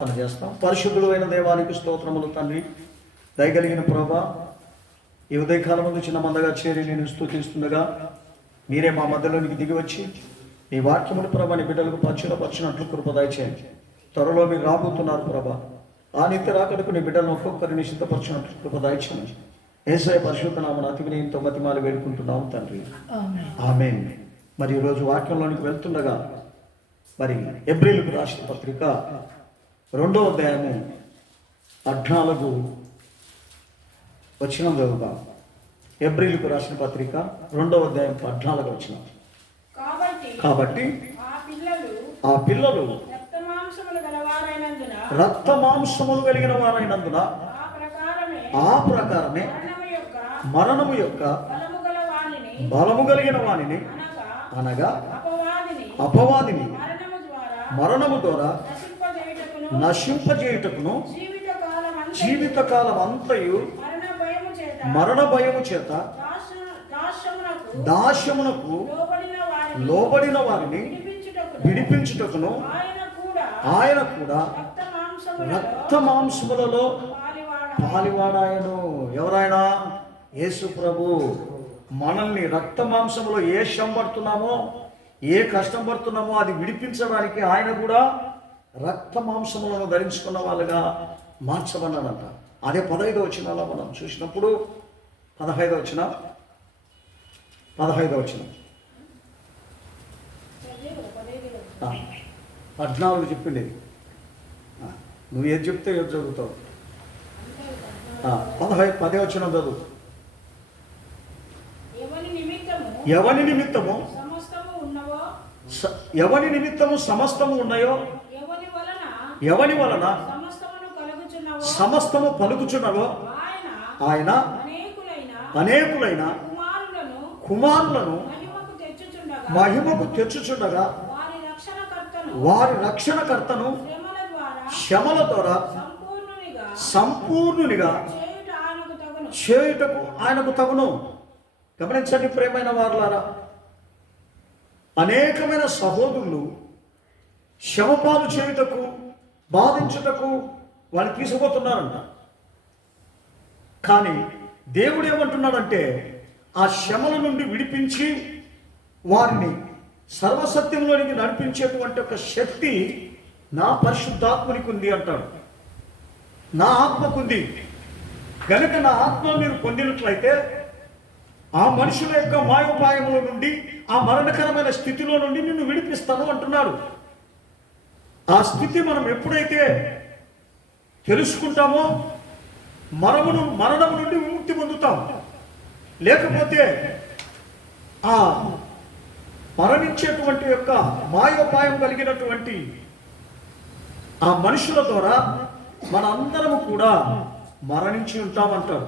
చేస్తాం. పరిశుద్ధుడు అయిన దేవానికి స్తోత్రములు తండ్రి. దయగలిగిన ప్రభా, ఈ ఉదయకాలం ముందు చిన్న మందగా చేరి నేను స్తుతిస్తుండగా మీరే మా మధ్యలోనికి దిగి వచ్చి ఈ వాక్యములు ప్రభా నీ బిడ్డలకు పచ్చినట్లు కృప దయచేయండి. త్వరలో మీరు రాబోతున్నారు ప్రభా. ఆ నిత్య రాకడకు నీ బిడ్డలను ఒక్కొక్కరిని సిద్ధపరిచినట్లు కృప దయచేయండి. యేసయ్య పరిశుద్ధ నామమున అతి వినయంతో బతిమాలి వేడుకుంటున్నాము తండ్రి, ఆమేన్. మరి ఈరోజు వాక్యంలోనికి వెళ్తుండగా మరి హెబ్రీయులకు రాసిన పత్రిక 2వ అధ్యాయము 14 వచనం చదువుతాం. హెబ్రీయులకు రాసిన పత్రిక 2వ అధ్యాయం 14 వచనం. కాబట్టి ఆ పిల్లలు రక్త మాంసములు కలిగిన వారైనందున ఆ ప్రకారమే మరణము యొక్క బలము కలిగిన వానిని అనగా అపవాదిని మరణము ద్వారా నశింపజేయుటకును జీవితకాలం అంతయు మరణ భయము చేత దాస్యమునకు లోబడిన వారిని విడిపించుటకును ఆయన కూడా రక్త మాంసములలో పాలివాడాయను. ఎవరైనా యేసు ప్రభు మనల్ని రక్త మాంసములో ఏ శ్రమ పడుతున్నామో, ఏ కష్టం పడుతున్నామో అది విడిపించడానికి ఆయన కూడా రక్త మాంసములను ధరించుకున్న వాళ్ళుగా మార్చబడ్డాడంట. అదే 15వ వచనంలో మనం చూసినప్పుడు 15వ వచనం 14 చెప్పింది. నువ్వు ఏది చెప్తే ఏది చదువుతావు. 10వ వచనం చదువు. ఎవని నిమిత్తము సమస్తము ఉన్నాయో, ఎవని వలన సమస్తము పలుకుచున్నవో ఆయన అనేకులైన కుమారులను మహిమకు తెచ్చుచుండగా వారి రక్షణకర్తను శ్రమల ద్వారా సంపూర్ణునిగా చేయుటకు ఆయనకు తగును. గమనించండి ప్రియమైన వారులారా, అనేకమైన సహోదరులు శ్రమపాలు చేయుటకు బాధించుటకు వాళ్ళు తీసుకుపోతున్నారంట. కానీ దేవుడు ఏమంటున్నాడంటే ఆ శ్రమల నుండి విడిపించి వారిని సర్వసత్యంలోనికి నడిపించేటువంటి ఒక శక్తి నా పరిశుద్ధాత్మనికి ఉంది అంటాడు. నా ఆత్మకుంది కనుక నా ఆత్మ మీరు పొందినట్లయితే ఆ మనుషుల యొక్క మాయోపాయముల నుండి, ఆ మరణకరమైన స్థితిలో నుండి నిన్ను విడిపిస్తాను అంటున్నాడు. ఆ స్థితి మనం ఎప్పుడైతే తెలుసుకుంటామో మరణము నుండి విముక్తి పొందుతాం. లేకపోతే ఆ మరణించేటువంటి యొక్క మాయోపాయం కలిగినటువంటి ఆ మనుషుల ద్వారా మనందరము కూడా మరణించి ఉంటామంటారు.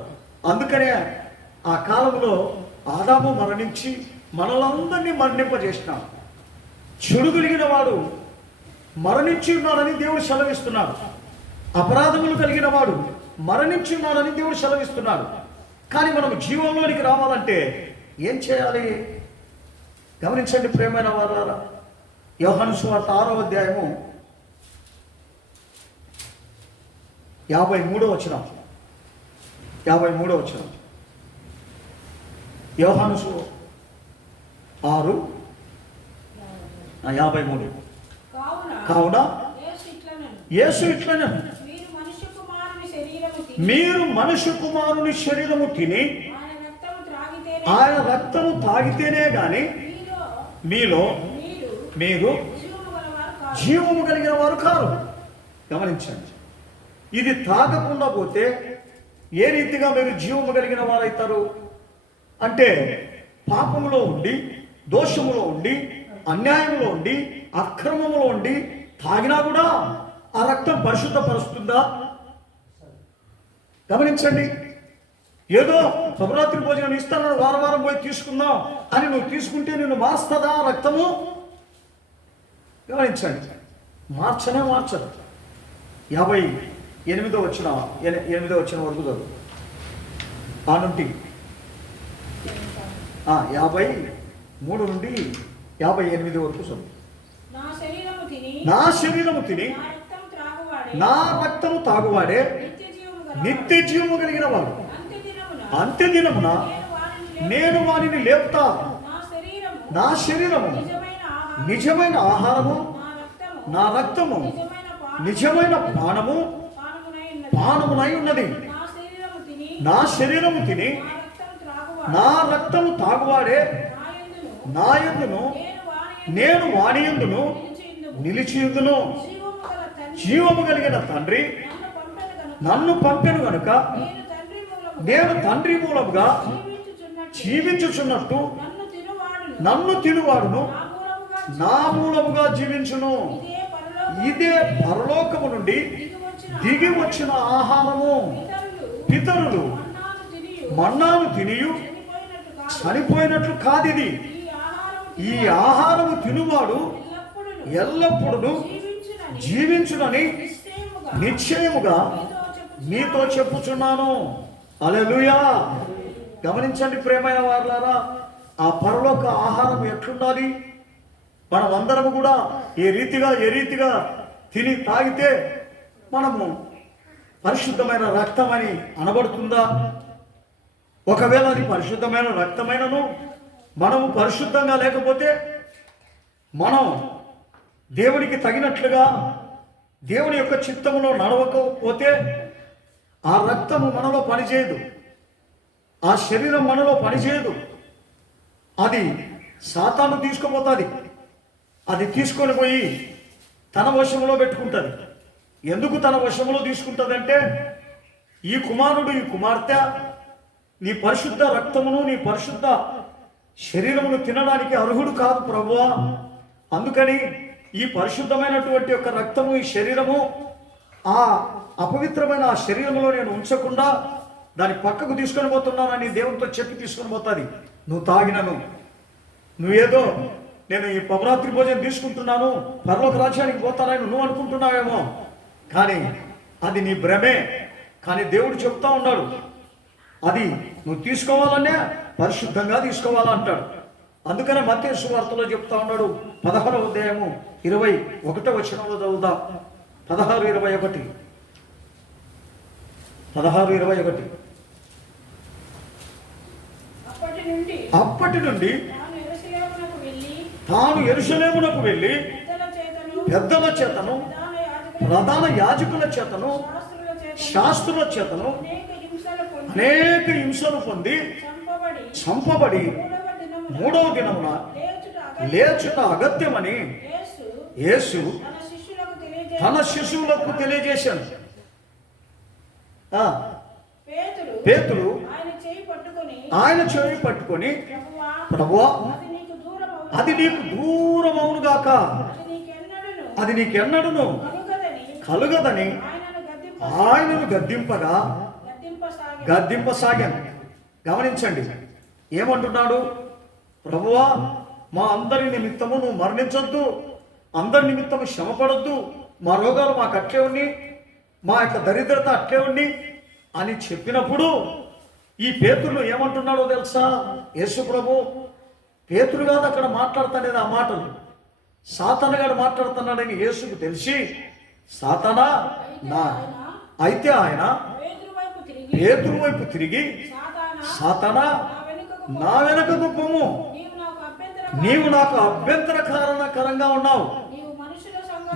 అందుకనే ఆ కాలంలో ఆదాము మరణించి మనలందరినీ మరణింపజేసినాడు. చెడు కలిగిన వాడు మరణించి ఉన్నాడని దేవుడు సెలవిస్తున్నాడు. అపరాధములు కలిగిన వాడు మరణించి ఉన్నాడని దేవుడు సెలవిస్తున్నాడు. కానీ మనం జీవంలోనికి రావాలంటే ఏం చేయాలి? గమనించండి ప్రియమైన వారులారా, యోహాను సువార్త 6వ అధ్యాయము 53వ వచనం. యోహాను 6:53. కావున యేసు ఇట్లనెను, మీరు మనుష్య కుమారుని శరీరము తిని ఆయన రక్తము తాగితేనే గాని మీరు జీవము కలిగిన వారు కారు. గమనించండి, ఇది తాగకుండా పోతే ఏ రీతిగా మీరు జీవము కలిగిన వారైతారు అంటే, పాపములో ఉండి, దోషములో ఉండి, అన్యాయంలో ఉండి, అక్రమములో ఉండి తాగినా కూడా ఆ రక్తం పరిశుద్ధపరుస్తుందా? గమనించండి, ఏదో శుభరాత్రి భోజనం ఇస్తాను వారం పోయి తీసుకుందాం అని నువ్వు తీసుకుంటే నిన్ను మారుస్తుందా రక్తము? గమనించండి, మార్చదు. 58వ వచనం వరకు చదువు. ఆ నుండి 53 నుండి 58 వరకు చదువు. నా శరీరము తిని నా రక్తము తాగువాడే నిత్య జీవము కలిగిన వాడు. అంత్య దినమున నేను వానిని లేపుతా. నా శరీరము నిజమైన ఆహారము, నా రక్తము నిజమైన పానమునై ఉన్నది. నా శరీరము తిని నా రక్తము తాగువాడే నా యందును నేను వాని యందును నిలిచియుందును. జీవము కలిగిన తండ్రి నన్ను పంపెను గనుక నేను తండ్రి మూలముగా జీవించుచున్నట్టు నన్ను తినువాడును నా మూలముగా జీవించును. ఇదే పరలోకము నుండి దిగి వచ్చిన ఆహారము. పితరులు మన్నాను తినియు చనిపోయినట్లు కాదిది. ఈ ఆహారము తినువాడు ఎల్లప్పుడూ జీవించునని నిశ్చయముగా మీతో చెప్పుచున్నాను. హల్లెలూయా. గమనించండి ప్రియమైన వారులారా, ఆ పరలోక ఆహారం ఎట్లుండాలి? మనం అందరము కూడా ఏ రీతిగా తిని తాగితే మనము పరిశుద్ధమైన రక్తమని అనబడుతుందా? ఒకవేళ అది పరిశుద్ధమైన రక్తమైనను మనము పరిశుద్ధంగా లేకపోతే, మనం దేవునికి తగినట్లుగా దేవుని యొక్క చిత్తములో నడవకపోతే ఆ రక్తము మనలో పనిచేయదు, ఆ శరీరం మనలో పనిచేయదు. అది సాతాను తీసుకుపోతుంది. అది తీసుకొని పోయి తన వశంలో పెట్టుకుంటుంది. ఎందుకు తన వశంలో తీసుకుంటుందంటే, ఈ కుమారుడు ఈ కుమార్తె నీ పరిశుద్ధ రక్తమును నీ పరిశుద్ధ శరీరమును తినడానికి అర్హుడు కాదు ప్రభువా. అందుకని ఈ పరిశుద్ధమైనటువంటి యొక్క రక్తము ఈ శరీరము ఆ అపవిత్రమైన ఆ శరీరంలో నేను ఉంచకుండా దాని పక్కకు తీసుకొని పోతున్నానని దేవునితో చెప్పి తీసుకొని పోతుంది. నువ్వు తాగినను, నువ్వేదో నేను ఈ పవరాత్రి భోజనం తీసుకుంటున్నాను పరలోక రాజ్యానికి పోతానని నువ్వు అనుకుంటున్నావేమో, కానీ అది నీ భ్రమే. కానీ దేవుడు చెప్తా ఉన్నాడు, అది నువ్వు తీసుకోవాలనే పరిశుద్ధంగా తీసుకోవాలంటాడు. అందుకనే మత్తయి సువార్తలో చెప్తా ఉన్నాడు, 16వ అధ్యాయము 21వ వచనంలో చదువుదాం. 16:21 అప్పటి నుండి తాను యెరూషలేమునకు వెళ్ళి పెద్దల చేతను ప్రధాన యాజకుల చేతను శాస్త్రుల చేతను అనేక హింసలు పొంది చంపబడి 3వ దినమున లేచుట అగత్యమని యేసు తన శిష్యులకు తెలియజేశాను. పేతురు ఆయన చేయి పట్టుకొని, ప్రభువా అది నీకు దూరం అవునుగాక, అది నీకెన్నడును కలుగదని ఆయనను గద్దింపసాగాను. గమనించండి, ఏమంటున్నాడు? ప్రభువా మా అందరి నిమిత్తము నువ్వు మరణించొద్దు, అందరి నిమిత్తము శ్రమపడొద్దు, మా రోగాలు మాకు అట్లే ఉన్ని, మా యొక్క దరిద్రత అట్లే ఉన్ని అని చెప్పినప్పుడు ఈ పేతురు ఏమంటున్నాడో తెలుసా? యేసు ప్రభు పేతురు కాదు అక్కడ మాట్లాడుతానేది ఆ మాటలు, సాతానుగాడు మాట్లాడుతున్నాడని యేసుకు తెలిసి, సాతానా నా అయితే ఆయన పేతురు వైపు తిరిగి, సాతానా నా వెనుకకు పొమ్ము, నీవు నాకు అభ్యంతరకరంగా ఉన్నావు,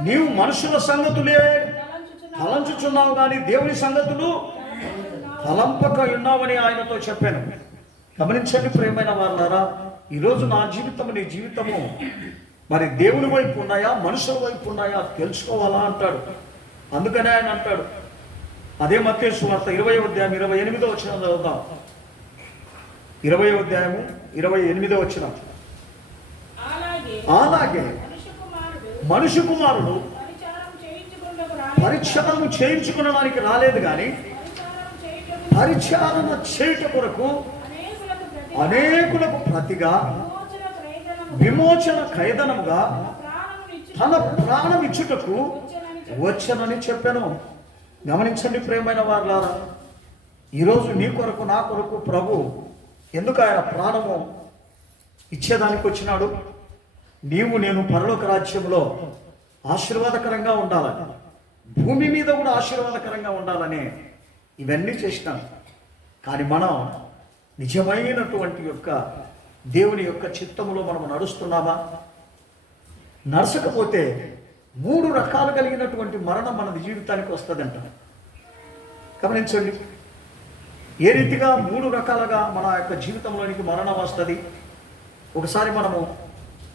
నీవు మనుషుల సంగతులే తలంచుచున్నావు కానీ దేవుని సంగతులు తలంపక ఉన్నావని ఆయనతో చెప్పాను. గమనించండి ప్రియమైన వారులారా, ఈరోజు నా జీవితము నీ జీవితము మరి దేవుని వైపు ఉన్నాయా మనుషుల వైపు ఉన్నాయా తెలుసుకోవాలా అంటాడు. అందుకనే ఆయన అంటాడు, అదే మత్తయి సువార్త 20వ అధ్యాయం 28వ వచనం చదువుతాం. 20వ అధ్యాయము 28వ వచనం. అలాగే మనుష్య కుమారుడు పరిచారము చేయించుకునడానికి రాలేదు కానీ పరిచారణ చేయుట కొరకు అనేకులకు ప్రతిగా విమోచన ఖైదనముగా తన ప్రాణం ఇచ్చుటకు వచ్చనని చెప్పాను. గమనించండి ప్రియమైన వారులారా, ఈరోజు నీ కొరకు నా కొరకు ప్రభు ఎందుకు ఆయన ప్రాణము ఇచ్చేదానికి వచ్చినాడు? నీవు నేను పరలోక రాజ్యంలో ఆశీర్వాదకరంగా ఉండాలని, భూమి మీద కూడా ఆశీర్వాదకరంగా ఉండాలని ఇవన్నీ చేసినాను. కానీ మనం నిజమైనటువంటి యొక్క దేవుని యొక్క చిత్తములో మనం నడుస్తున్నామా? నడచకపోతే 3 రకాలు కలిగినటువంటి మరణం మన జీవితానికి వస్తుందంట. గమనించండి, ఏ రీతిగా 3 రకాలుగా మన యొక్క జీవితంలోనికి మరణం వస్తుంది. ఒకసారి మనము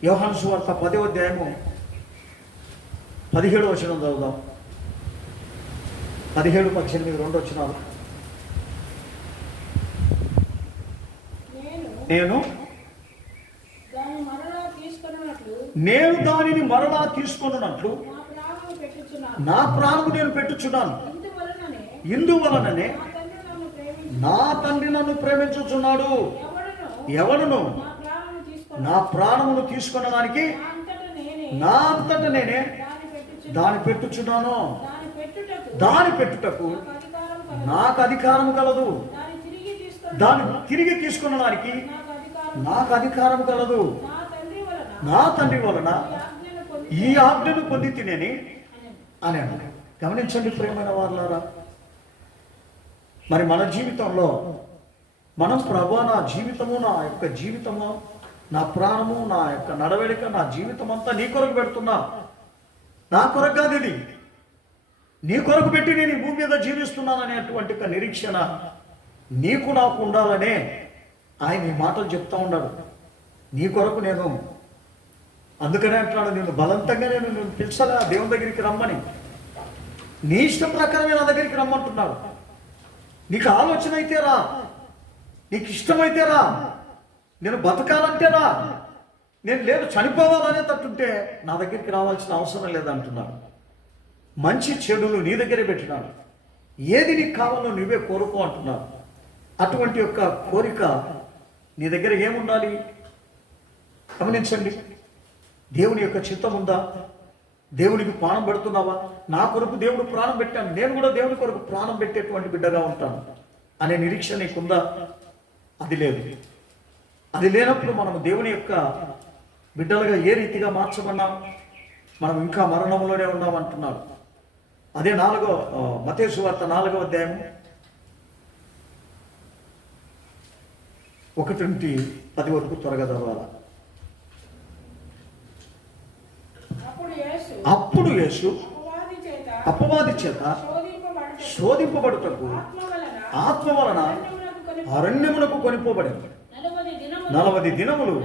యోహాను సువార్త 10వ అధ్యాయము 17వ వచనం చదువుదాం. 17, 18, 2 వచనాలు. నేను దానిని మరలా తీసుకొనున్నట్లు నా ప్రాణము నేను పెట్టుచున్నాను. ఇందువలననే నా తండ్రి నన్ను ప్రేమించుచున్నాడు. ఎవడును నా ప్రాణమును తీసుకొనడానికి నా అంతట నేనే దాని పెట్టుచున్నాను. దాని పెట్టుటకు నాకు అధికారం కలదు. దాన్ని తిరిగి తీసుకొనడానికి నాకు అధికారం కలదు. నా తండ్రి వలన ఈ ఆజ్ఞను పొంది తినేని అని అన్నాడు. గమనించండి ప్రియమైన వారులారా, మరి మన జీవితంలో మనం ప్రభువా నా జీవితము, నా యొక్క జీవితము, నా ప్రాణము, నా యొక్క నడవడిక, నా జీవితం అంతా నీ కొరకు పెడుతున్నా. నా కొరకు కాదు, ఇది నీ కొరకు పెట్టి నేను ఈ భూమి మీద జీవిస్తున్నాను అనేటువంటి ఒక నిరీక్షణ నీకు నాకు ఉండాలనే ఆయన ఈ మాటలు చెప్తా ఉన్నాడు. నీ కొరకు నేను, అందుకనే అంటున్నాడు, నేను బలవంతంగా నేను పిలిచలే దేవుని దగ్గరికి రమ్మని. నీ ఇష్టం ప్రకారమే నా దగ్గరికి రమ్మంటున్నాడు. నీకు ఆలోచన అయితే రా, నీకు ఇష్టమైతే రా, నేను బతకాలంటే రా, నేను లేదు చనిపోవాలనే తట్టుంటే నా దగ్గరికి రావాల్సిన అవసరం లేదంటున్నాడు. మంచి చెడులు నీ దగ్గరే పెట్టినాడు. ఏది నీకు కావాలో నువ్వే కోరుకో అంటున్నాడు. అటువంటి యొక్క కోరిక నీ దగ్గర ఏముండాలి? గమనించండి, దేవుని యొక్క చిత్తం ఉందా? దేవునికి ప్రాణం పెడుతున్నావా? నా కొరకు దేవుడు ప్రాణం పెట్టాను, నేను కూడా దేవుని కొరకు ప్రాణం పెట్టేటువంటి బిడ్డగా ఉంటాను అనే నిరీక్షణ నీకుందా? అది లేదు. అది లేనప్పుడు మనం దేవుని యొక్క బిడ్డలుగా ఏ రీతిగా మార్చబడినాం? మనం ఇంకా మరణంలోనే ఉన్నామంటున్నాడు. అదే మత్తయి సువార్త 4వ అధ్యాయం 1-10 వరకు త్వరగా చదవాలి. అప్పుడు యేసు అపవాది చేత శోధింపబడుటకు ఆత్మ వలన అరణ్యమునకు కొనిపోబడింది. 40 దినములు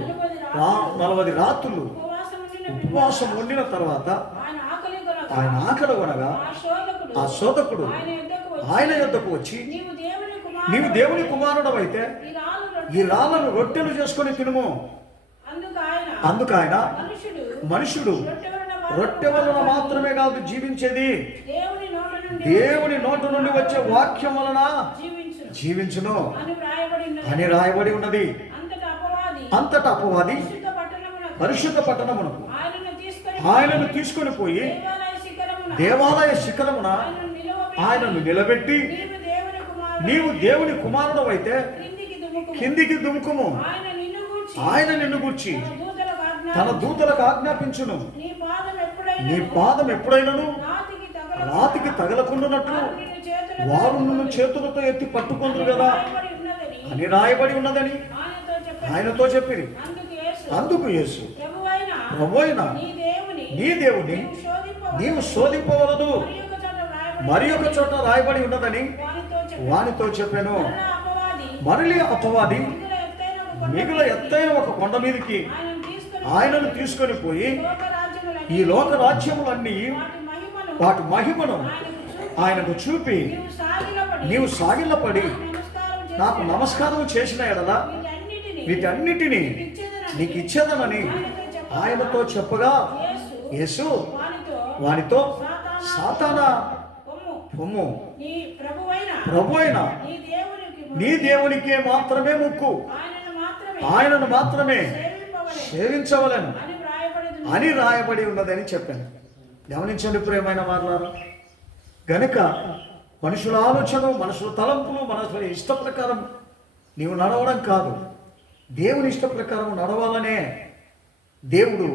40 రాత్రులు ఉపవాసం ఉండిన తర్వాత ఆయన ఆకలి కొనగా ఆ శోధకుడు ఆయన యొద్దకు వచ్చి, నీవు దేవుని కుమారుడవైతే ఈ రాళ్ళను రొట్టెలు చేసుకొని తినుము. అందుకు ఆయన, మనుషుడు రొట్టె వలన మాత్రమే కాదు జీవించేది, దేవుని నోటి నుండి వచ్చే వాక్యం వలన జీవించును అని రాయబడి ఉన్నది. అంతటా అపవాది పరిశుద్ధ పట్టణమునకు ఆయనను తీసుకొని పోయి దేవాలయ శిఖరమున ఆయనను నిలబెట్టి, నీవు దేవుని కుమారుడవైతే కిందికి దుముకుము, ఆయన నిన్ను గూర్చి తన దూతలకు ఆజ్ఞాపించును, నీ పాదం ఎప్పుడైనను రాతికి తగలకుండానట్లు వారు నిన్ను చేతులతో ఎత్తి పట్టుకుందరు కదా అని రాయబడి ఉన్నదని ఆయనతో చెప్పింది. అందుకు యేసు, ప్రభువైన నీ దేవుని నీవు శోధింపవలదు, మరి ఒక చోట రాయబడి ఉన్నదని వానితో చెప్పాను. మరలి అపవాది మిగుల ఎత్తైన ఒక కొండ మీదకి ఆయనను తీసుకొని పోయి ఈ లోక రాజ్యములన్నీ వాటి మహిమను ఆయనకు చూపి, నీవు సాగిలపడి నాకు నమస్కారం చేసిన ఎడల వీటన్నిటినీ నీకు ఇచ్చేదనని ఆయనతో చెప్పగా, యేసు వానితో, సాతానా పొమ్ము, ప్రభువైన నీ దేవునికే మాత్రమే ముక్కు, ఆయనను మాత్రమే సేవించవలను అని రాయబడి ఉన్నదని చెప్పాను. గమనించండి ప్రియమైన వారులారా, గనుక మనుషుల ఆలోచన, మనుషుల తలంపులు, మనుషుల ఇష్ట ప్రకారం నీవు నడవడం కాదు, దేవుని ఇష్ట ప్రకారం నడవాలనే దేవుడు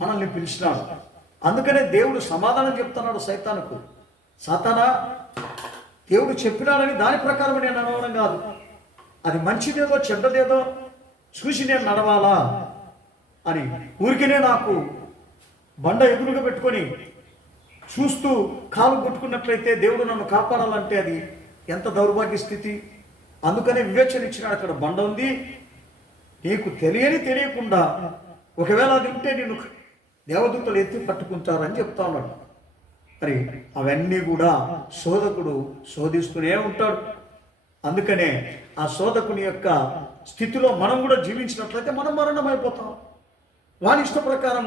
మనల్ని పిలిచినాడు. అందుకనే దేవుడు సమాధానం చెప్తున్నాడు సైతానుకు, సాతానా, దేవుడు చెప్పినాడని దాని ప్రకారం నేను నడవడం కాదు, అది మంచిదేదో చెడ్డదేదో చూసి నేను నడవాలా అని ఊరికినే నాకు బండ ఎదురుగా పెట్టుకొని చూస్తూ కాలు కొట్టుకున్నట్లయితే దేవుడు నన్ను కాపాడాలంటే అది ఎంత దౌర్భాగ్య స్థితి. అందుకనే వివేచన ఇచ్చినాడు. అక్కడ బండ ఉంది, నీకు తెలియకుండా ఒకవేళ అది ఉంటే నిన్ను దేవదూతలు ఎత్తి పట్టుకుంటారని చెప్తా ఉన్నాడు. మరి అవన్నీ కూడా శోధకుడు శోధిస్తూనే ఉంటాడు. అందుకనే ఆ శోధకుని యొక్క స్థితిలో మనం కూడా జీవించినట్లయితే మనం మరణం అయిపోతాం. వాని ఇష్ట ప్రకారం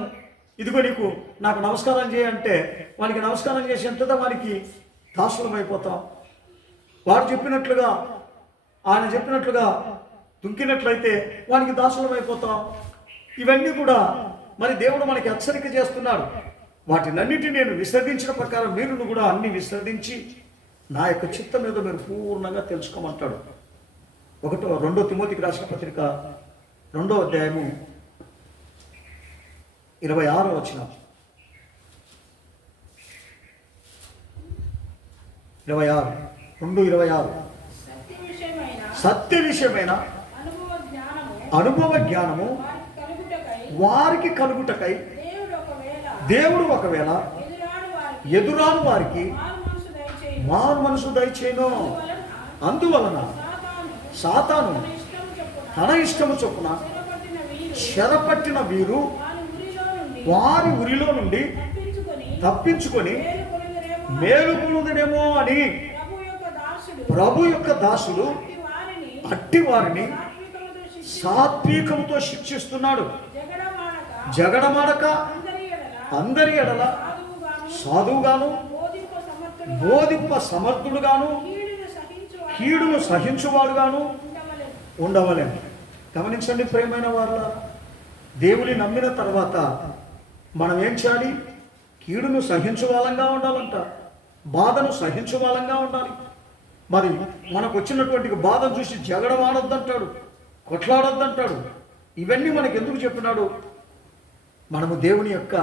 ఇదిగో నీకు నాకు నమస్కారం చేయంటే వానికి నమస్కారం చేసేంతగా వానికి దాసులం అయిపోతాం. వాడు చెప్పినట్లుగా ఆయన చెప్పినట్లుగా తుంకినట్లయితే వానికి దాసులం అయిపోతాం. ఇవన్నీ కూడా మరి దేవుడు మనకి హెచ్చరిక చేస్తున్నాడు. వాటినన్నిటిని నేను విసర్జించిన ప్రకారం మీరు కూడా అన్ని విసర్జించి నా యొక్క చిత్తం మీద మీరు పూర్ణంగా తెలుసుకోమంటాడు. 2 తిమోతికి రాసిన పత్రిక 2వ అధ్యాయము 26వ వచనం. 2:26 సత్య విషయమైన అనుభవ జ్ఞానము వారికి కలుగుటకై దేవుడు ఒకవేళ ఎదురాను వారికి మారు మనసు దయచేయను. అందువలన సాతాను తన ఇష్టము చొప్పున చెరపట్టిన వీరు వారి ఉరిలో నుండి తప్పించుకొని మేలుకొనుదునేమో అని ప్రభు యొక్క దాసుడు అట్టి వారిని సాత్వికముతో శిక్షిస్తున్నాడు. జగడమాడక అందరి ఎడల సాధువుగాను బోధింప సమర్థుడుగాను కీడును సహించువాడుగాను ఉండవలేను. గమనించండి ప్రియమైన వాళ్ళ, దేవుని నమ్మిన తర్వాత మనం ఏం చేయాలి? కీడును సహించువాలంగా ఉండాలంట, బాధను సహించువాలంగా ఉండాలి. మరి మనకు వచ్చినటువంటి బాధను చూసి జగడమాడొద్దంటాడు, కొట్లాడొద్దంటాడు. ఇవన్నీ మనకు ఎందుకు చెప్పినాడు? మనము దేవుని యొక్క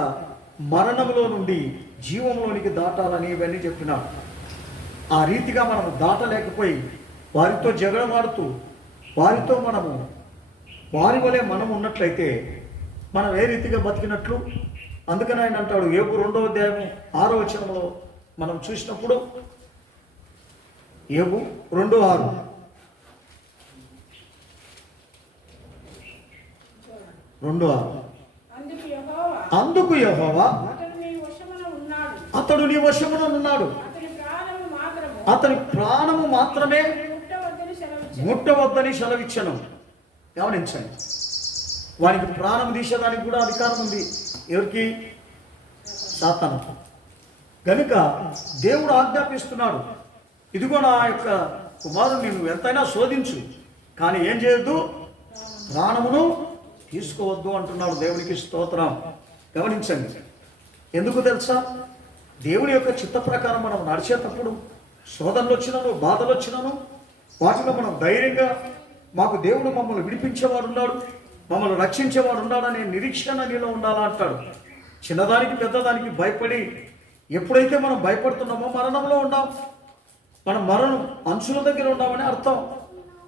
మరణంలో నుండి జీవంలోనికి దాటాలని ఇవన్నీ చెప్పినాడు. ఆ రీతిగా మనము దాటలేకపోయి వారితో జగడమాడుతూ వారితో వారి వలె మనం ఉన్నట్లయితే మనం ఏ రీతిగా బతికినట్లు? అందుకని ఆయన అంటాడు, యోబు 2వ అధ్యాయము 6వ వచనంలో మనం చూసినప్పుడు, యోబు 2:6 అందుకు యెహోవా అతడు నీ వశమున ఉన్నాడు, అతని ప్రాణము మాత్రమే ముట్టవద్దని సెలవిచ్చను. గమనించండి, వానికి ప్రాణం తీసేదానికి కూడా అధికారం ఉంది. ఎవరికి? సాతాను. గనుక దేవుడు ఆజ్ఞాపిస్తున్నాడు, ఇదిగో నా యొక్క కుమారుని నువ్వు ఎంతైనా శోధించు, కానీ ఏం చేయొద్దు, ప్రాణమును తీసుకోవద్దు అంటున్నాడు. దేవునికి స్తోత్రం. గమనించండి, ఎందుకు తెలుసా? దేవుని యొక్క చిత్త ప్రకారం మనం నడిచేటప్పుడు శోధనలు వచ్చినాను, బాధలు వచ్చినాను, వాటిలో మనం ధైర్యంగా మాకు దేవుడు మమ్మల్ని విడిపించేవాడు ఉన్నాడు, మమ్మల్ని రక్షించేవాడు ఉన్నాడనే నిరీక్షణ నీలో ఉండాలా అంటాడు. చిన్నదానికి పెద్దదానికి భయపడి ఎప్పుడైతే మనం భయపడుతున్నామో మరణంలో ఉన్నాం, మనం మరణం అంచుల దగ్గర ఉన్నామని అర్థం.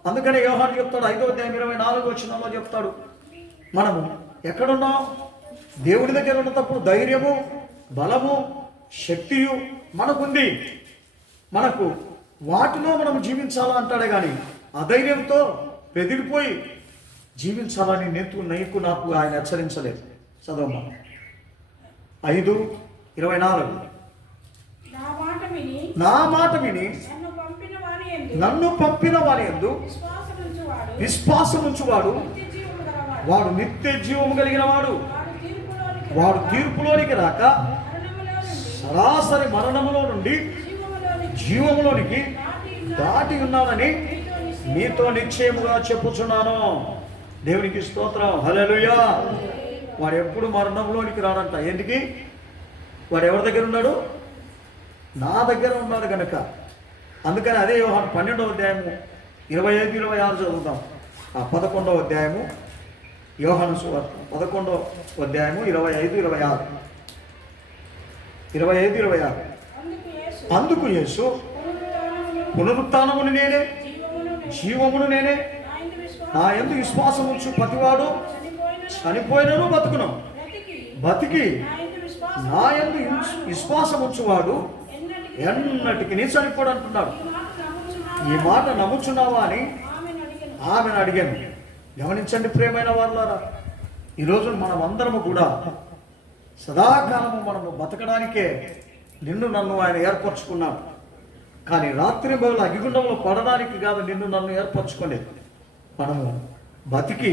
అందుకని యోహాను చెప్తాడు 5వ అధ్యాయం 24వ వచనంలో చెప్తాడు, మనము ఎక్కడున్నాం? దేవుడి దగ్గర ఉన్నప్పుడు ధైర్యము, బలము, శక్తియు మనకుంది. మనకు వాటిలో మనం జీవించాలా అంటాడే కానీ అధైర్యంతో బెదిరిపోయి జీవించాలని నీకు నాకు ఆయన హెచ్చరించలేదు. చదవమ్మా 5:24 నా మాట విని నన్ను పంపిన వారి యందు విశ్వాసముంచువాడు వాడు నిత్య జీవము కలిగిన వాడు, వాడు తీర్పులోనికి రాక సరాసరి మరణములో నుండి జీవములోనికి దాటి ఉన్నాడని మీతో నిశ్చయముగా చెప్పుచున్నాను. దేవునికి స్తోత్రం. హల్లెలూయా. వాడు ఎప్పుడు మరణంలోనికి రాడంట. ఎందుకు? వాడు ఎవరి దగ్గర ఉన్నాడు? నా దగ్గర ఉన్నాడు కనుక. అందుకని అదే యోహాను 12వ అధ్యాయము 25-26 చదువుతాం. 11వ అధ్యాయము యోహాను సువార్త 11వ అధ్యాయము 25-26. అందుకు యేసు పునరుత్థానమును నేనే, జీవమును నేనే, నా యందు విశ్వాసం ఉంచు ప్రతివాడు చనిపోయినను బతుకును, బతికి నా యందు విశ్వాసం ఉంచువాడు ఎన్నటికి నీ చనిపోడు అంటున్నాడు. ఈ మాట నమ్ముచున్నావా అని ఆమెను అడిగాను. గమనించండి ప్రియమైన వాళ్ళారా, ఈరోజు మనం అందరము కూడా సదాకాలము మనము బతకడానికే నిన్ను నన్ను ఆయన ఏర్పరచుకున్నాడు. కానీ రాత్రి బదులు అగ్నిగుండంలో పడడానికి కాదు నిన్ను నన్ను ఏర్పరచుకోలేదు. మనము బతికి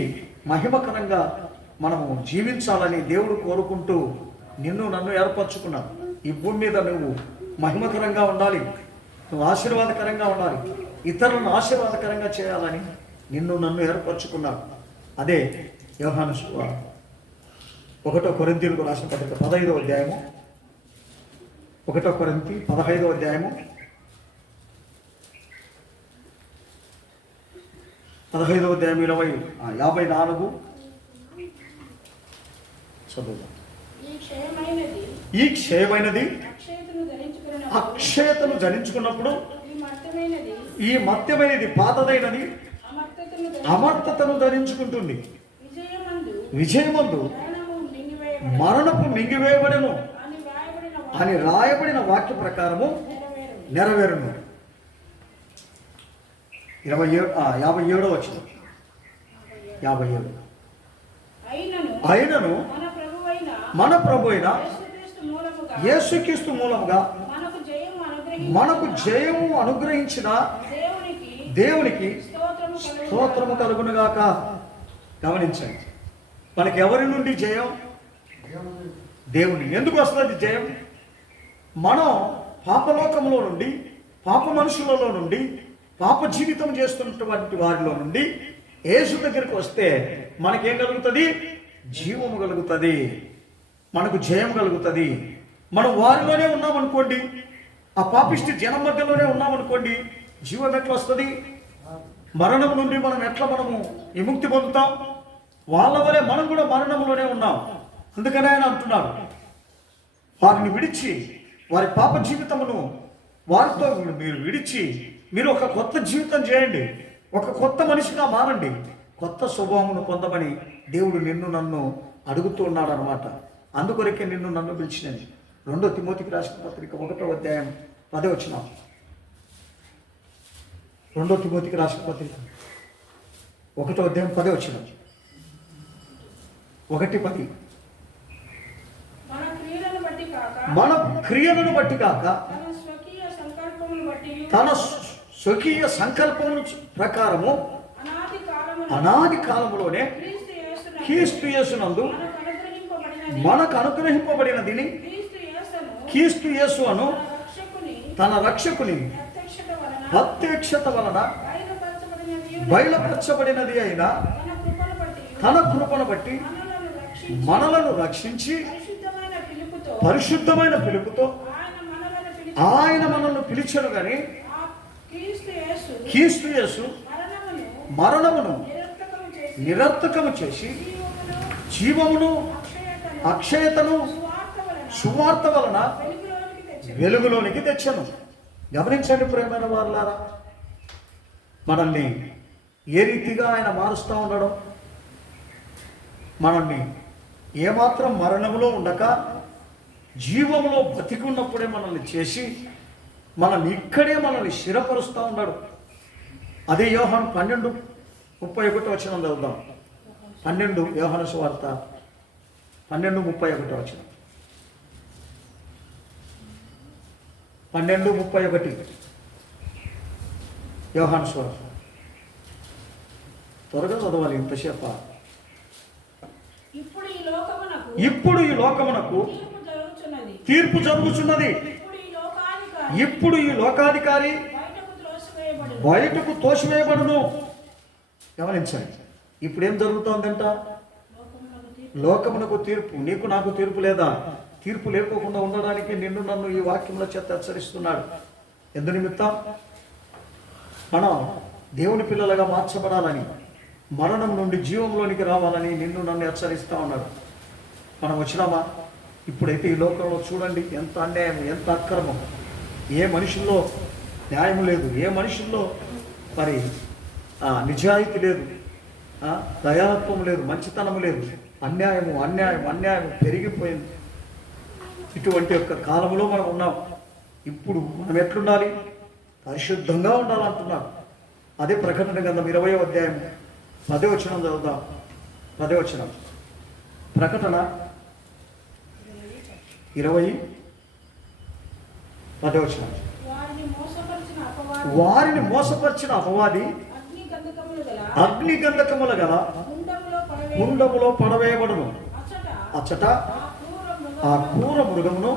మహిమకరంగా మనము జీవించాలని దేవుడు కోరుకుంటూ నిన్ను నన్ను ఏర్పరచుకున్నాడు. ఈ భూమి మీద నువ్వు మహిమకరంగా ఉండాలి, నువ్వు ఆశీర్వాదకరంగా ఉండాలి, ఇతరులను ఆశీర్వాదకరంగా చేయాలని నిన్ను నన్ను ఏర్పరచుకున్నాడు. అదే యోహాను సువార్త 1 కొరింథీయులకు రాసిన పత్రిక 15వ అధ్యాయము, 1 కొరింథీ 15వ అధ్యాయము 15వ అధ్యాయం 54 చదువు. ఈ క్షయమైనది అక్షయతను ధరించుకున్నప్పుడు ఈ మత్యమైనది పాతదైనది అమర్తతను ధరించుకుంటుంది. విజయమందు మరణపు మింగివేయబడెను అని రాయబడిన వాక్య ప్రకారము నెరవేరును. 57వ వచనం. 57 అయినను మన ప్రభు అయిన యేసుక్రీస్తు మూలముగా మనకు జయము అనుగ్రహించిన దేవునికి స్తోత్రము కలుగునుగాక. గమనించండి, మనకి ఎవరి నుండి జయం? దేవుని. ఎందుకు వస్తుంది జయం? మనం పాపలోకంలో నుండి, పాప మనుషులలో నుండి, పాప జీవితం చేస్తున్నటువంటి వారిలో నుండి యేసు దగ్గరికి వస్తే మనకేం కలుగుతుంది? జీవము కలుగుతుంది, మనకు జయం కలుగుతుంది. మనం వారిలోనే ఉన్నామనుకోండి, ఆ పాపిష్టి జనం మధ్యలోనే ఉన్నామనుకోండి, జీవం ఎట్లా వస్తుంది? మరణం నుండి మనం ఎట్లా మనము విముక్తి పొందుతాం? వాళ్ళ వలె మనం కూడా మరణంలోనే ఉన్నాం. అందుకనే ఆయన అంటున్నాడు, వారిని విడిచి, వారి పాప జీవితమును వారితో మీరు విడిచి మీరు ఒక కొత్త జీవితం చేయండి, ఒక కొత్త మనిషిగా మారండి, కొత్త స్వభావమును పొందమని దేవుడు నిన్ను నన్ను అడుగుతూ ఉన్నాడు అనమాట. అందుకొరకే నిన్ను నన్ను పిలిచినది. 2 తిమోతికి రాసిన పత్రిక 1వ అధ్యాయం 10వ వచనం. 2 తిమోతికి రాసిన పత్రిక 1వ అధ్యాయం 10వ వచనం. 1:10 మన క్రియలను బట్టి కాక తన స్వకీయ సంకల్పముల ప్రకారము అనాది కాలములోనే క్రీస్తు యేసునందు మనకు అనుగ్రహింపబడినదిని, క్రీస్తు యేసు అను తన రక్షకుని ప్రత్యక్షత వలన బయలుపరచబడినది అయిన తన కృపను బట్టి మనలను రక్షించి పరిశుద్ధమైన పిలుపుతో ఆయన మనల్ని పిలిచాడు. కానీ క్రీస్తు యేసు మరణమును నిరర్థకము చేసి జీవమును అక్షయతను సువార్త వలన వెలుగులోనికి తెచ్చను. గమనించండి ప్రియమైన వారులారా, మనల్ని ఏ రీతిగా ఆయన మారుస్తూ ఉండడం, మనల్ని ఏమాత్రం మరణములో ఉండక జీవములో బతికున్నప్పుడే మనల్ని చేసి మనల్ని ఇక్కడే మనల్ని స్థిరపరుస్తూ ఉన్నాడు. అదే యోహాను 12:31 వచనం చదువుదాం. 12 యోహాను సువార్త 12:31 వచనం. 12:31 యోహాను సువార్త. త్వరగా చదవాలి, ఇంతసేప. ఇప్పుడు ఈ లోకమునకు తీర్పు జరుగుతున్నది. ఇప్పుడు ఈ లోకాధికారి బయటకు తోసివేయబడును. గమనించండి, ఇప్పుడు ఏం జరుగుతోందంట? లోకమునకు తీర్పు. నీకు నాకు తీర్పు లేదా? తీర్పు లేకోకుండా ఉండడానికి నిన్ను నన్ను ఈ వాక్యంలో చేత హెచ్చరిస్తున్నాడు. ఎందు నిమిత్తం? మనం దేవుని పిల్లలుగా మార్చబడాలని, మరణం నుండి జీవంలోనికి రావాలని నిన్ను నన్ను హెచ్చరిస్తూ ఉన్నాడు. మనం వచ్చినామా? ఇప్పుడైతే ఈ లోకంలో చూడండి ఎంత అన్యాయం, ఎంత అక్రమం. ఏ మనుషుల్లో న్యాయం లేదు, ఏ మనుషుల్లో మరి నిజాయితీ లేదు, దయాత్వం లేదు, మంచితనం లేదు. అన్యాయము అన్యాయం అన్యాయం పెరిగిపోయింది. ఇటువంటి యొక్క కాలంలో మనం ఉన్నాం. ఇప్పుడు మనం ఎట్లుండాలి? పరిశుద్ధంగా ఉండాలంటున్నాడు. అదే ప్రకటన గ్రంథం 20వ అధ్యాయం 10వ వచనం చదువుదాం. 10వ వచనం, ప్రకటన 20 10వ వచనం. వారిని మోసపరిచిన అపవాది అగ్ని గంధకముల గల కుండములో పడవేయబడును. అచ్చట ఆ క్రూర మృగమును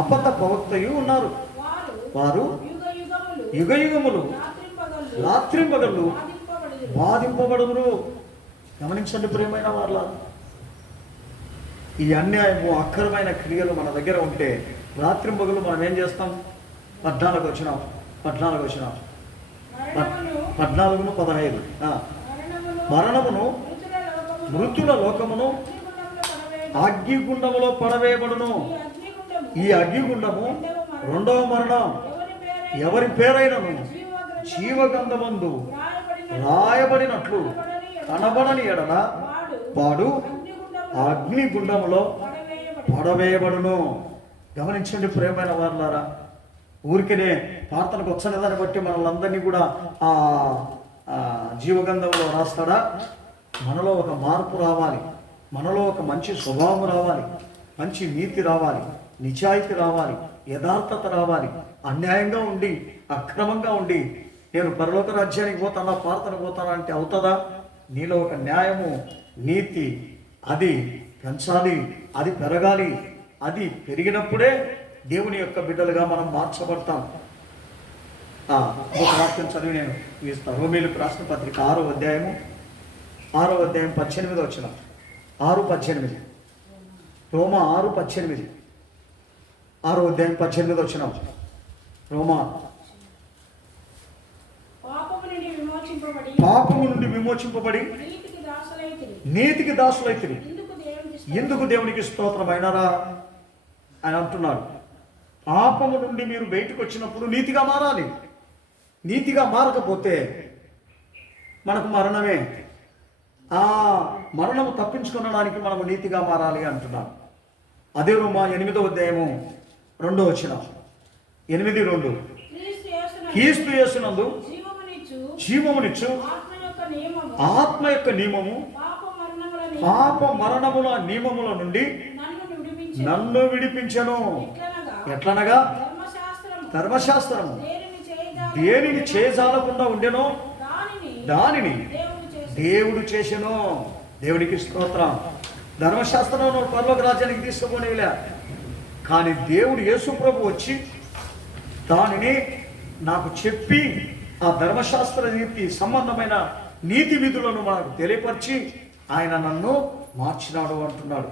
అబద్ధ ప్రవక్తయు ఉన్నారు. వారు యుగ యుగములు రాత్రింపగళ్ళు బాధింపబడును. గమనించండి ప్రియమైన వాళ్ళ, ఈ అన్యాయము అక్రమైన క్రియలు మన దగ్గర ఉంటే రాత్రింపగలు మనం ఏం చేస్తాం? 14 వచ్చినాం 14 15 మరణమును మృతుల లోకమును అగ్నిగుండములో పడవేయబడును. ఈ అగ్నిగుండము రెండవ మరణం. ఎవరి పేరైనను జీవగంధమందు రాయబడినట్లు కనబడని ఎడల వాడు అగ్నిగుండములో పడవేయబడును. గమనించండి ప్రియమైన వారులారా, ఊరికనే ప్రార్థనకు వచ్చిన దాన్ని బట్టి మనల్ని కూడా ఆ జీవగంధంలో రాస్తాడా? మనలో ఒక మార్పు రావాలి, మనలో ఒక మంచి స్వభావం రావాలి, మంచి నీతి రావాలి, నిజాయితీ రావాలి, యథార్థత రావాలి. అన్యాయంగా ఉండి అక్రమంగా ఉండి నేను పరలోక రాజ్యానికి పోతానా, ప్రార్థనకు పోతానా అంటే అవుతుందా? నీలో ఒక న్యాయము నీతి అది పెంచాలి, అది పెరగాలి. అది పెరిగినప్పుడే దేవుని యొక్క బిడ్డలుగా మనం మార్చబడతాం. ఒక వాక్యం చదివి నేను ఇస్తాను. రోమీయులకు రాసిన పత్రిక 6వ అధ్యాయం 18 వచ్చిన 6:18 రోమా 6:18 6వ అధ్యాయం 18 వచ్చిన రోమా. పాపము నుండి విమోచింపబడి నీతికి దాసులైతిరి. ఎందుకు దేవునికి స్తోత్రమైనరా అని అంటున్నాడు. పాపము నుండి మీరు బయటకు వచ్చినప్పుడు నీతిగా మారాలి. నీతిగా మారకపోతే మనకు మరణమే. ఆ మరణము తప్పించుకొనడానికి మనము నీతిగా మారాలి అంటున్నాడు. అదే రోమా 8వ అధ్యాయము 2వ వచనం 8:2 క్రీస్తు యేసునందు జీవమునిచ్చు ఆత్మ యొక్క నియమము పాప మరణముల నియమముల నుండి నన్ను విడిపించెను. ఎట్లనగా ధర్మశాస్త్రము దేనిని చేజాలకుండా ఉండెనో దానిని దేవుడు చేసెను. దేవునికి స్తోత్రం. ధర్మశాస్త్రం పరలోక రాజ్యానికి తీసుకుపోనేలే, కానీ దేవుడు యేసు ప్రభు వచ్చి దానిని నాకు చెప్పి ఆ ధర్మశాస్త్ర నీతి సంబంధమైన నీతి విధులను మనకు తెలియపరిచి ఆయన నన్ను మార్చినాడు అంటున్నాడు.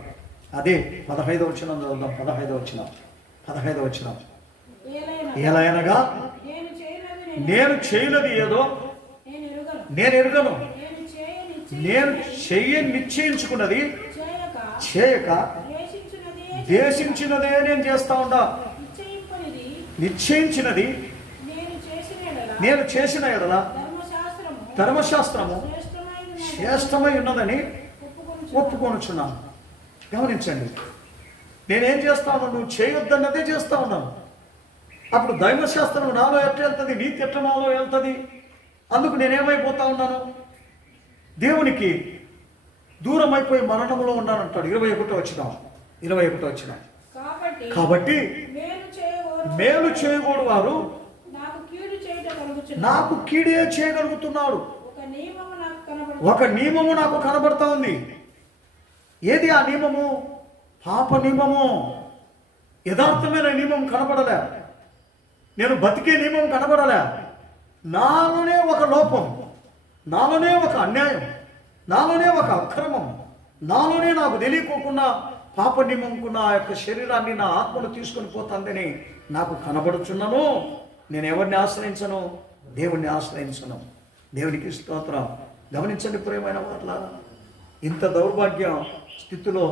అదే 15వ వచనం చదువుదాం. 15వ వచనం ఎలాగనగా నేను చేయనది ఏదో నేను ఎరుగను, నేను నిశ్చయించుకున్నది చేయక దేశించినదే నేను చేస్తా ఉండా. నిశ్చయించినది నేను చేసిన ఎడల ధర్మశాస్త్రము శ్రేష్టమై ఉన్నదని ఒప్పుకొనుచున్నాను. గమనించండి, నేనేం చేస్తా ఉన్నాను? నువ్వు చేయొద్దన్నదే చేస్తా ఉన్నాను. అప్పుడు ధర్మశాస్త్రం నాలో ఎట్లా వెళ్తుంది? నీతి ఎట్లా నాలో వెళ్తుంది? అందుకు నేనేమైపోతా ఉన్నాను? దేవునికి దూరం అయిపోయి మరణంలో ఉన్నానంటాడు. 21వ వచనం. కాబట్టి మేలు చేయకూడదు వారు నాకు కీడే చేయగలుగుతున్నాడు. ఒక నియమము నాకు కనబడతా ఉంది. ఏది ఆ నియమము? పాప నియమము. యథార్థమైన నియమం కనబడలే, నేను బతికే నియమం కనబడలే. నాలోనే ఒక లోపం, నాలోనే ఒక అన్యాయం, నాలోనే ఒక అక్రమం, నాలోనే నాకు తెలియకోకుండా పాప నియమంకున్న ఆ యొక్క శరీరాన్ని నా ఆత్మను తీసుకొని పోతుందని నాకు కనబడుచున్నాను. నేను ఎవరిని ఆశ్రయించను? దేవుణ్ణి ఆశ్రయించను. దేవునికి స్తోత్రం. గమనించండి ప్రియమైన వారులారా, ఇంత దౌర్భాగ్య స్థితిలో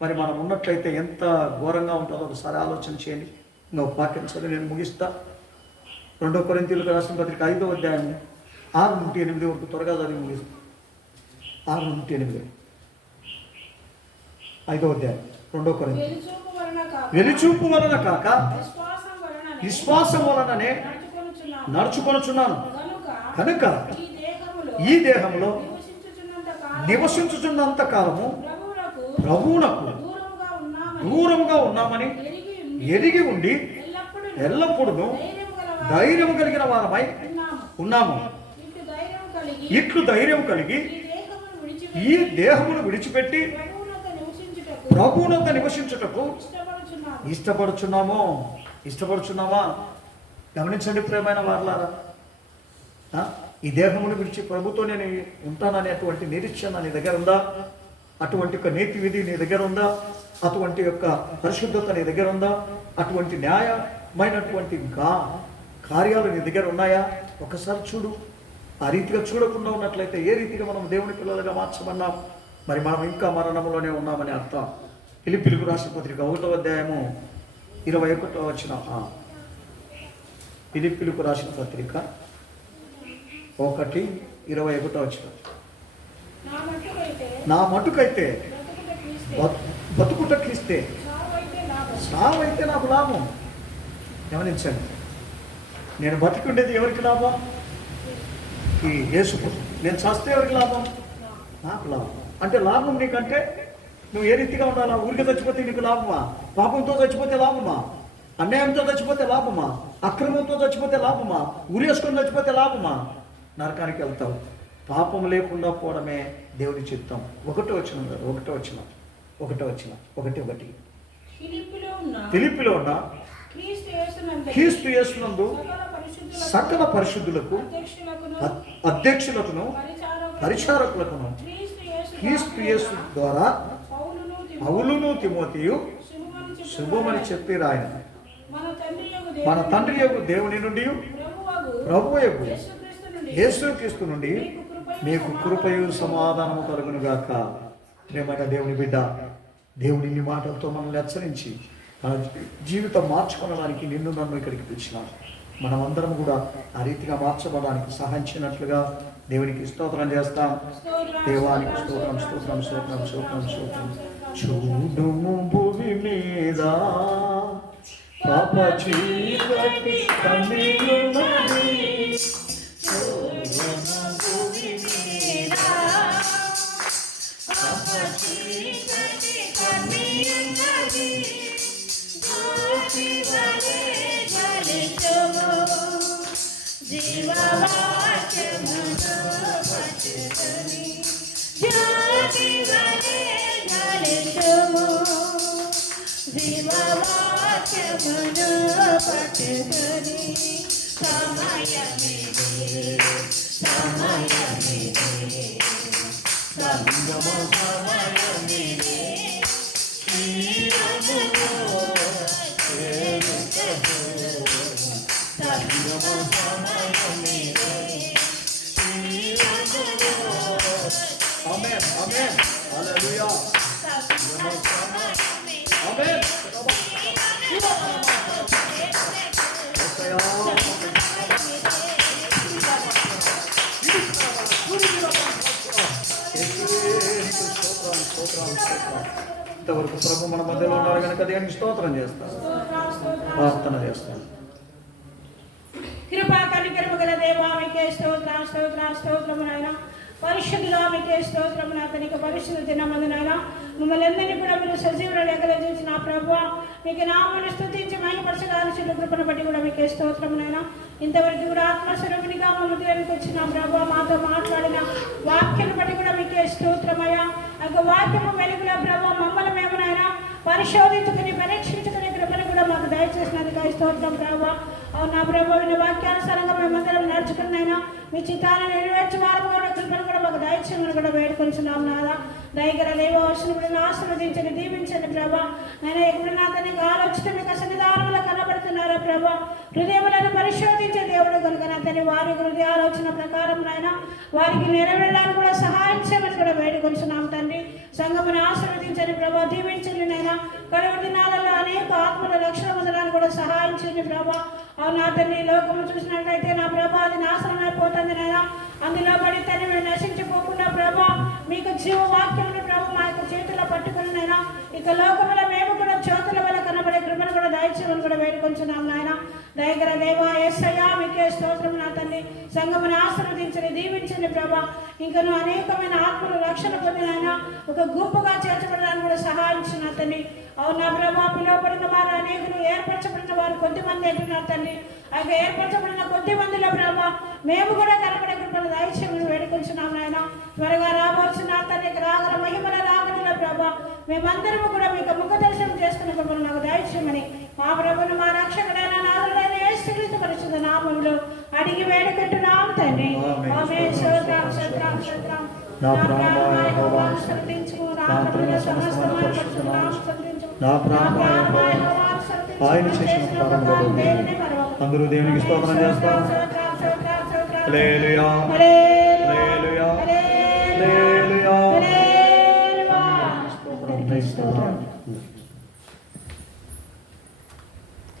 మరి మనం ఉన్నట్లయితే ఎంత ఘోరంగా ఉంటుందో ఒకసారి ఆలోచన చేయండి. ఇంకొక వాక్యం చదివి నేను ముగిస్తా. 2 కొరింథీయులకు రాసిన పత్రిక 5వ అధ్యాయం 6-8 వరకు త్వరగా చదివి ముగిస్తా. 6-8 5వ అధ్యాయం 2 కొరింథీయులు. వెలుచూపు వలన కాక విశ్వాసం వలననే నడుచుకొనుచున్నాను కనుక ఈ దేహంలో నివసించుచున్నంత కాలము ప్రభువునకు దూరముగా ఉన్నామని ఎరిగి ఉండి ఎల్లప్పుడూ ధైర్యం కలిగిన వారమై ఉన్నాము. ఇట్లు ధైర్యం కలిగి ఈ దేహమును విడిచిపెట్టి ప్రభువునంత నివసించుటకు ఇష్టపడుచున్నామా? గమనించండి ప్రియమైన వారలారా, ఈ దేహమును విడిచి ప్రభుతో నేను ఉంటాననేటువంటి నిరీక్షణ నీ దగ్గర ఉందా? అటువంటి యొక్క నీతి విధి నీ దగ్గర ఉందా? అటువంటి యొక్క పరిశుద్ధత నీ దగ్గర ఉందా? అటువంటి న్యాయమైనటువంటి కార్యాలు నీ దగ్గర ఉన్నాయా? ఒకసారి చూడు. ఆ రీతిగా చూడకుండా ఉన్నట్లయితే ఏ రీతిగా మనం దేవుని పిల్లలుగా మార్చమన్నాం? మరి మనం ఇంకా మరణంలోనే ఉన్నామని అర్థం. ఫిలిప్పీయులకు రాసిన పత్రిక 1వ అధ్యాయము 21వ వచనం. ఫిలిప్పీయులకు రాసిన పత్రిక 1:21 వచనం. నా మటుకైతే బతుకుట క్రీస్తే, సావైతే నాకు లాభం. గమనించండి, నేను బతికుండేది ఎవరికి లాభం? ఈ యేసుకు. నేను చస్తే ఎవరికి లాభం? నాకు లాభం. అంటే లాభం నీకంటే నువ్వు ఏ రీతిగా ఉండాలా? ఊరికి చచ్చిపోతే నీకు లాభమా? పాపంతో చచ్చిపోతే లాభమా? అన్యాయంతో చచ్చిపోతే లాభమా? అక్రమంతో చచ్చిపోతే లాభమా? ఊరేసుకొని చచ్చిపోతే లాభమా? నరకానికి వెళ్తావు. పాపం లేకుండా పోవడమే దేవుని చిత్తం. 1వ వచనం. ఫిలిప్పీలో ఉన్న క్రీస్తు యేసునందు సకల పరిశుద్ధులకు అధ్యక్షులకును పరిచారకులకును క్రీస్తు యేసు ద్వారా పౌలును తిమోతియు శుభమని చెప్పి రాయన. మన తండ్రి యొక్క దేవుని నుండి ప్రభువైపు యేసుక్రీస్తు నుండి మీకు కృపయు సమాధానము కలుగునుగాక. ప్రేమైన దేవుని బిడ్డ, దేవుని నీ మాటలతో మనల్ని హెచ్చరించి మన జీవితం మార్చుకోవడానికి నిన్ను నన్ను ఇక్కడికి పిలిచినాడు. మనమందరం కూడా ఆ రీతిగా మార్చబడడానికి సహాయించినట్లుగా దేవునికి స్తోత్రం చేస్తాం. దేవానికి స్తోత్రం. చూడుము భూమి మీద పాప చీకటి కమ్మియున్నది, ఇంతవరకు ప్రభు మన మధ్యలో ఉన్నారు కనుక దేవునికి స్తోత్రం చేస్తాను, ప్రార్థన చేస్తాను. కృపా కనికరము గల దేవా మీకే స్తోత్రము నాయన. పరిశుద్ధులా మీకే స్తోత్రము నా తనిక పరిశుద్ధ దినమందు నాయన. మమ్మల్ని అందరినీ కూడా మీరు సజీవుల లెక్కలో చూసిన ప్రభువా మీకు నామమును స్తుతించి మహిమపరచడానికి కృపను బట్టి కూడా మీకే స్తోత్రము నాయన. ఇంతవరకు కూడా ఆత్మస్వరూపినిగా మా ముందుకు వచ్చిన ప్రభువా మాతో మాట్లాడిన వాక్యాన్ని బట్టి కూడా మీకే స్తోత్రమయ్యా. ఆ వాక్యము వెలుగుల ప్రభువా మమ్మల్ని మేమునైనా పరిశోధించుకుని పరీక్షించుకునే కృపను కూడా మాకు దయచేసినందుకు స్తోత్రం ప్రభువా. నా ప్రభువుని వాక్యానుసారంగా మేమందరం నడుచుకున్నైనా మీ చిత్తాలను నెరవేర్చే వారు కూడా కృపను కూడా మాకు దయచేయమని కూడా వేడుకొంచున్నాం నాదా. దయగల లేవవలసిన కూడా ఆశీర్వదించండి, దీవించండి ప్రభా. నేను ఎక్కడున్నా తనకి ఆలోచన మీకు సన్నిధానంలో కనబడుతున్నారా ప్రభా. హృదయములను పరిశోధించే దేవుడు కనుక నా తన వారి హృదయ ఆలోచన ప్రకారం నాయన వారికి నెరవేరడానికి కూడా సహాయం చేయమని కూడా వేడుకొంచున్నాం తండ్రి. సంఘమును ఆశీర్వదించండి ప్రభా, దీవించండి నైనా. కడవ దినాలలో అనేక ఆత్మల రక్షణ పొందడానికి కూడా సహాయం చేయండి ప్రభా. అవునా తండ్రి, లోకము చూసినట్లయితే నా ప్రభా అది నాశనం అయిపోతుంది నాయన. అందులో పడి తండ్రి మేము నశించిపోకుండా ప్రభా మీకు జీవవాక్యం ప్రభు మా యొక్క చేతిలో పట్టుకుని నాయన ఇక లోకముల మేము కూడా జ్యోతుల వల్ల కనబడే కృపను కూడా దయచేయమని కూడా వేడుకొంచున్నాం నాయన. దయగల దేవ యేసయ్యా మీకే స్తోత్రం నా తండ్రి. సంఘమును ఆశీర్వదించండి, దీవించండి ప్రభా. ఇంకను అనేకమైన ఆత్మలు రక్షణ పొందిన ఒక గుంపుగా చేర్చబడడానికి కూడా సహాయం నా తండ్రి. అవునా ప్రభా, పిలువబడిన వారు అనేకులు, ఏర్పరచబడిన వారు కొద్దిమంది అంటున్నారు తండ్రి. అయితే ఏర్పరచబడిన కొద్ది మందిలో ప్రభా మేము కూడా కనబడే కృపను దయచేయమని వేడుకొంచున్నాం నాయన. త్వరగా రాబోచిన తండ్రి రాగల మహిమల రాగల ప్రభా మేమందరము కూడా మీకు ముఖ దర్శనం చేసుకున్న కృపను నాకు దయచేయమని మా ప్రభును మా రక్షకుడైన నాథుడైన యేసుక్రీస్తు పరిశుద్ధ నామములో అడిగి వేడుకుంటున్నాం తండ్రి. ఆమేన్. స్తోత్రం స్తోత్రం స్తోత్రం. నా ప్రాణమయ యెహోవాను స్తుతించు, నా ప్రాణమయ సమస్తమైన పరిశుద్ధనామమును స్తుతించు. నా ప్రాణమయ యెహోవాను ఆయన చేసిన ప్రారంభంలో అందరూ దేవునికి స్తోత్రం చేస్తారు. హల్లెలూయా హల్లెలూయా హల్లెలూయా. స్తోత్రం.